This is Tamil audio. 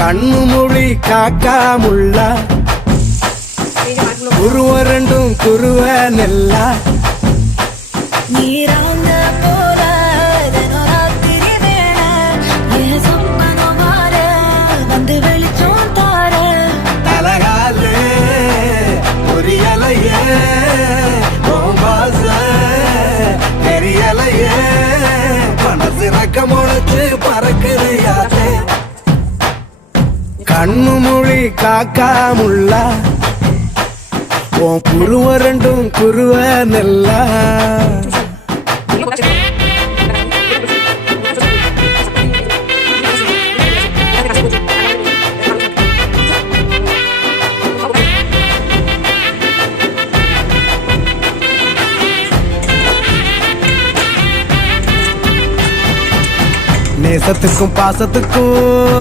கண்ணு மொழி காக்காமுள்ள குருவ ரெண்டும் குருவ நெல்லா நீராங்க போல தினராத்திரி வேண என் சொப்பனம் மாற வந்து வெளிச்சம் தார தலகாலே பொரியலையே ஓம்பாச தெரியலையே மனசு ரக்க முளைச்சு பறக்குறையாதே கண்ணு மொழி காக்காமுள்ள உன் குருவ ரெண்டும் குருவ நெல்லா நேசத்துக்கும் பாசத்துக்கும்